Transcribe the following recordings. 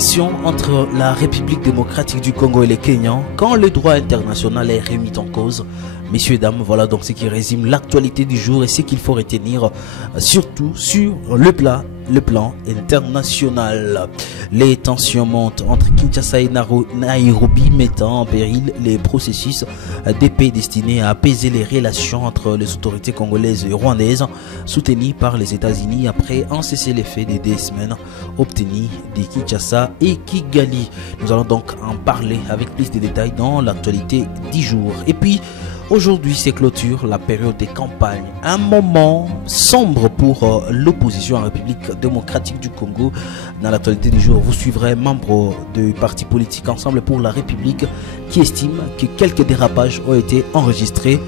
tensions entre la République démocratique du Congo et les Kenyans quand le droit international est remis en cause. Messieurs et dames, voilà donc ce qui résume l'actualité du jour et ce qu'il faut retenir, surtout sur le plan international. Les tensions montent entre Kinshasa et Nairobi, mettant en péril les processus de paix destinés à apaiser les relations entre les autorités congolaises et rwandaises, soutenues par les États-Unis après un cessez-le-feu de 2 semaines obtenu de Kinshasa et Kigali. Nous allons donc en parler avec plus de détails dans l'actualité du jour. Et puis, aujourd'hui, c'est clôture la période des campagnes. Un moment sombre pour l'opposition en République démocratique du Congo. Dans l'actualité du jour, vous suivrez membres du parti politique Ensemble pour la République qui estiment que quelques dérapages ont été enregistrés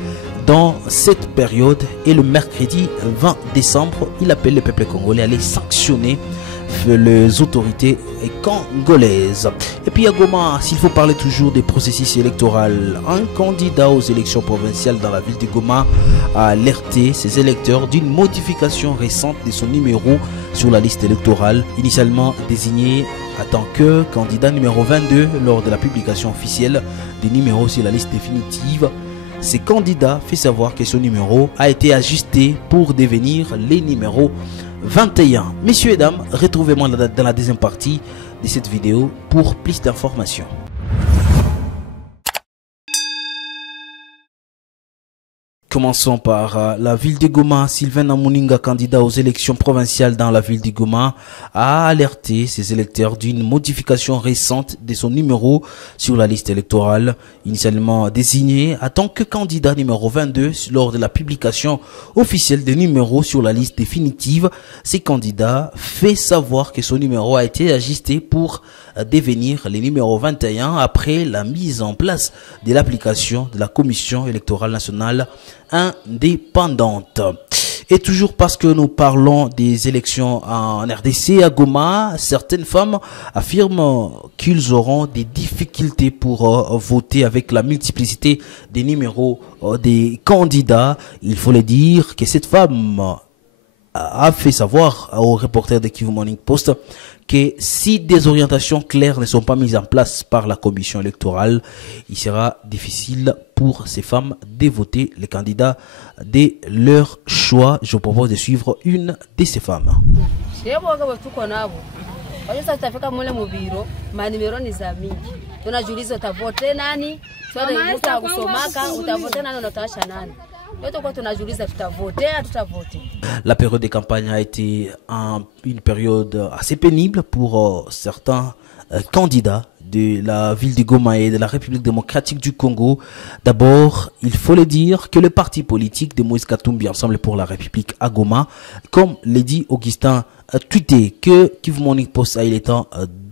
dans cette période. Et le mercredi 20 décembre, il appelle le peuple congolais à les sanctionner les autorités congolaises. Et puis à Goma, s'il faut parler toujours des processus électoraux, un candidat aux élections provinciales dans la ville de Goma a alerté ses électeurs d'une modification récente de son numéro sur la liste électorale, initialement désigné en tant que candidat numéro 22 lors de la publication officielle des numéros sur la liste définitive. Ce candidat fait savoir que son numéro a été ajusté pour devenir les numéros 21. Messieurs et dames, retrouvez-moi dans la deuxième partie de cette vidéo pour plus d'informations. Commençons par la ville de Goma. Sylvain Namuninga, candidat aux élections provinciales dans la ville de Goma, a alerté ses électeurs d'une modification récente de son numéro sur la liste électorale. Initialement désigné en tant que candidat numéro 22 lors de la publication officielle des numéros sur la liste définitive, ce candidat fait savoir que son numéro a été ajusté pour devenir le numéro 21 après la mise en place de l'application de la Commission électorale nationale indépendante. Et toujours parce que nous parlons des élections en RDC à Goma, certaines femmes affirment qu'ils auront des difficultés pour voter avec la multiplicité des numéros des candidats. Il faut le dire que cette femme a fait savoir au reporter de Kivu Morning Post que si des orientations claires ne sont pas mises en place par la commission électorale, il sera difficile pour ces femmes de voter les candidats de leur choix. Je vous propose de suivre une de ces femmes. La période de campagne a été une période assez pénible pour certains candidats de la ville de Goma et de la République démocratique du Congo. D'abord, il faut le dire que le parti politique de Moïse Katumbi Ensemble pour la République à Goma, comme l'a dit Augustin, a tweeté que Kivu Morning Post a eu le temps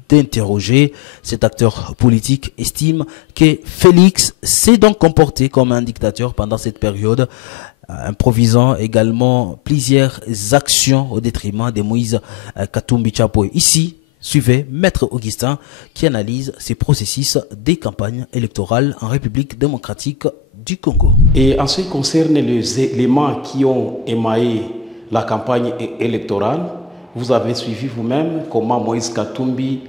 d'interroger. Cet acteur politique estime que Félix s'est donc comporté comme un dictateur pendant cette période, improvisant également plusieurs actions au détriment de Moïse Katumbi Tshapwe. Ici, suivez Maître Augustin qui analyse ces processus des campagnes électorales en République démocratique du Congo. Et en ce qui concerne les éléments qui ont émaillé la campagne électorale, vous avez suivi vous-même comment Moïse Katumbi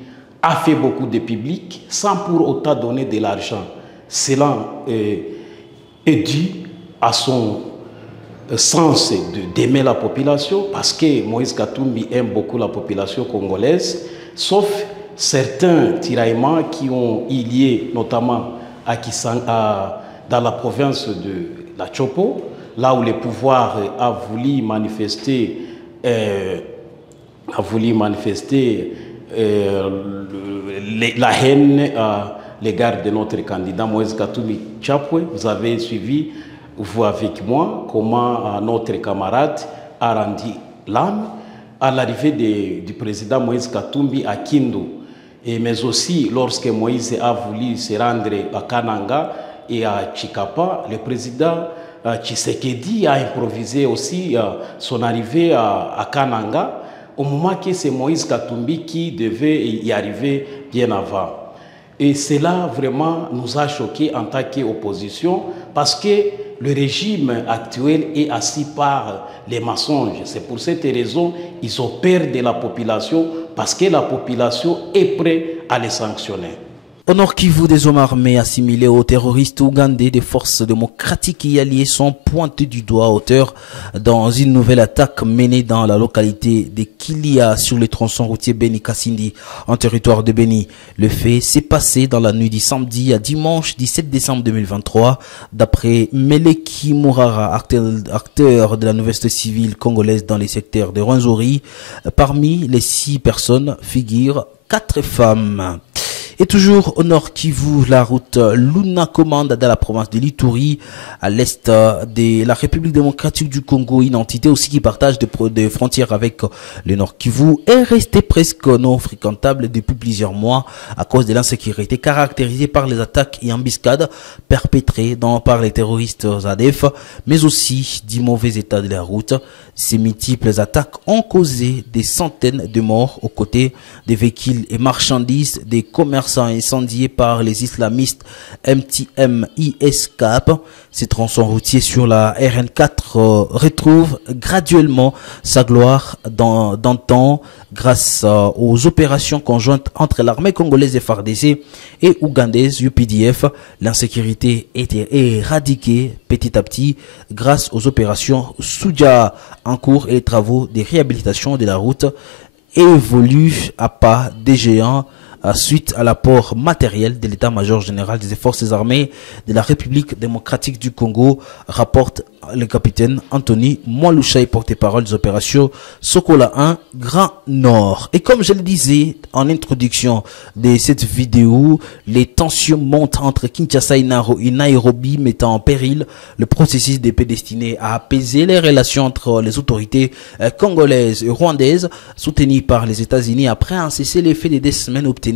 a fait beaucoup de public sans pour autant donner de l'argent. Cela est dû à son sens d'aimer la population, parce que Moïse Katumbi aime beaucoup la population congolaise, sauf certains tiraillements qui ont eu lieu notamment dans la province de la Chopo, là où le pouvoir a voulu manifester la haine à l'égard de notre candidat Moïse Katumbi Tshapwe. Vous avez suivi, vous avec moi, comment notre camarade a rendu l'âme à l'arrivée du président Moïse Katumbi à Kindu. Mais aussi, lorsque Moïse a voulu se rendre à Kananga et à Chikapa, le président Tshisekedi a improvisé aussi son arrivée à Kananga, au moment que c'est Moïse Katumbi qui devait y arriver bien avant. Et cela vraiment nous a choqués en tant qu'opposition, parce que le régime actuel est assis par les mensonges. C'est pour cette raison qu'ils ont peur de la population, parce que la population est prête à les sanctionner. Au Nord Kivu, des hommes armés assimilés aux terroristes ougandais des forces démocratiques y alliées sont pointés du doigt à hauteur dans une nouvelle attaque menée dans la localité de Kilia sur le tronçon routier Beni-Kassindi en territoire de Beni. Le fait s'est passé dans la nuit du samedi à dimanche 17 décembre 2023 d'après Meleki Mourara, acteur de la nouvelle société civile congolaise dans les secteurs de Rwenzori. Parmi les 6 personnes figurent 4 femmes. Et toujours au nord Kivu, la route Luna Commande dans la province de l'Ituri, à l'est de la République démocratique du Congo, une entité aussi qui partage des frontières avec le nord Kivu, est restée presque non fréquentable depuis plusieurs mois à cause de l'insécurité caractérisée par les attaques et embuscades perpétrées par les terroristes ADF, mais aussi du mauvais état de la route. Ces multiples attaques ont causé des centaines de morts aux côtés des véhicules et marchandises, des commerçants incendiés par les islamistes MTM-IS-CAP. Ces tronçons routiers sur la RN4 retrouvent graduellement sa gloire d'antan grâce aux opérations conjointes entre l'armée congolaise FARDC et ougandaise UPDF. L'insécurité était éradiquée petit à petit grâce aux opérations Soudia en cours et les travaux de réhabilitation de la route évoluent à pas des géants suite à l'apport matériel de l'état-major général des forces armées de la République démocratique du Congo, rapporte le capitaine Anthony Mwalushaï, porte-parole des opérations Sokola 1 Grand Nord. Et comme je le disais en introduction de cette vidéo, les tensions montent entre Kinshasa et Nairobi, mettant en péril le processus de paix destiné à apaiser les relations entre les autorités congolaises et rwandaises, soutenues par les États-Unis après un cessez-le-feu de 2 semaines obtenu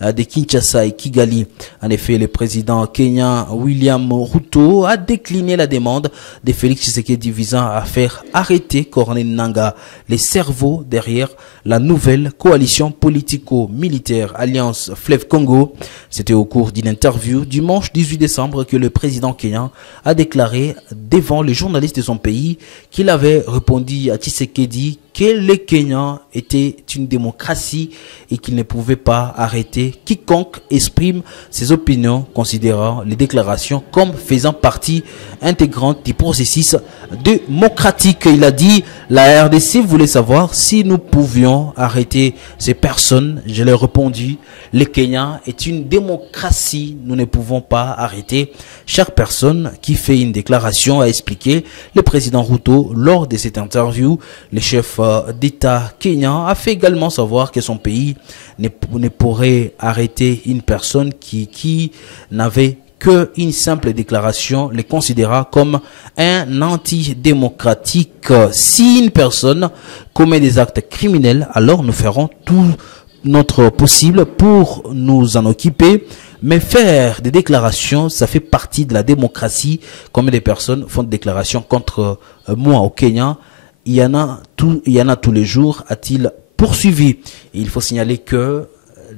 de Kinshasa et Kigali. En effet, le président kenyan William Ruto a décliné la demande de Félix Tshisekedi visant à faire arrêter Corneille Nangaa, les cerveaux derrière la nouvelle coalition politico-militaire Alliance Fleuve Congo. C'était au cours d'une interview dimanche 18 décembre que le président kenyan a déclaré devant les journalistes de son pays qu'il avait répondu à Tshisekedi que le Kenya était une démocratie et qu'il ne pouvait pas arrêter quiconque exprime ses opinions, considérant les déclarations comme faisant partie intégrante du processus démocratique. Il a dit, la RDC voulait savoir si nous pouvions arrêter ces personnes. Je leur ai répondu, le Kenya est une démocratie, nous ne pouvons pas arrêter chaque personne qui fait une déclaration, a expliqué le président Ruto lors de cette interview. Le chef d'État kenyan a fait également savoir que son pays ne pourrait arrêter une personne qui n'avait qu'une simple déclaration, les considéra comme un antidémocratique. Si une personne commet des actes criminels, alors nous ferons tout notre possible pour nous en occuper. Mais faire des déclarations, ça fait partie de la démocratie. Combien de personnes font des déclarations contre moi au Kenya? Il y en a tous les jours, a-t-il poursuivi. Et il faut signaler que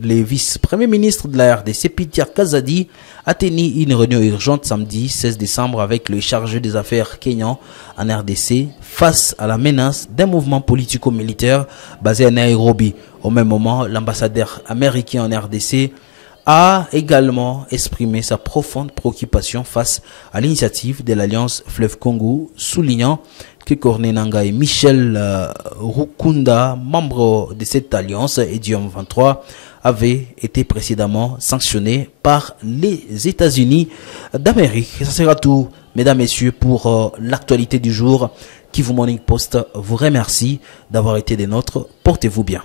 le vice-premier ministre de la RDC, Peter Kazadi, a tenu une réunion urgente samedi 16 décembre avec le chargé des affaires kenyan en RDC face à la menace d'un mouvement politico-militaire basé à Nairobi. Au même moment, l'ambassadeur américain en RDC a également exprimé sa profonde préoccupation face à l'initiative de l'Alliance Fleuve Congo, soulignant que Corneille Nangaa et Michel Rukunda, membres de cette alliance, et Diom 23, avaient été précédemment sanctionnés par les États-Unis d'Amérique. Ça sera tout, mesdames, messieurs, pour l'actualité du jour. Kivu Morning Post vous remercie d'avoir été des nôtres. Portez-vous bien.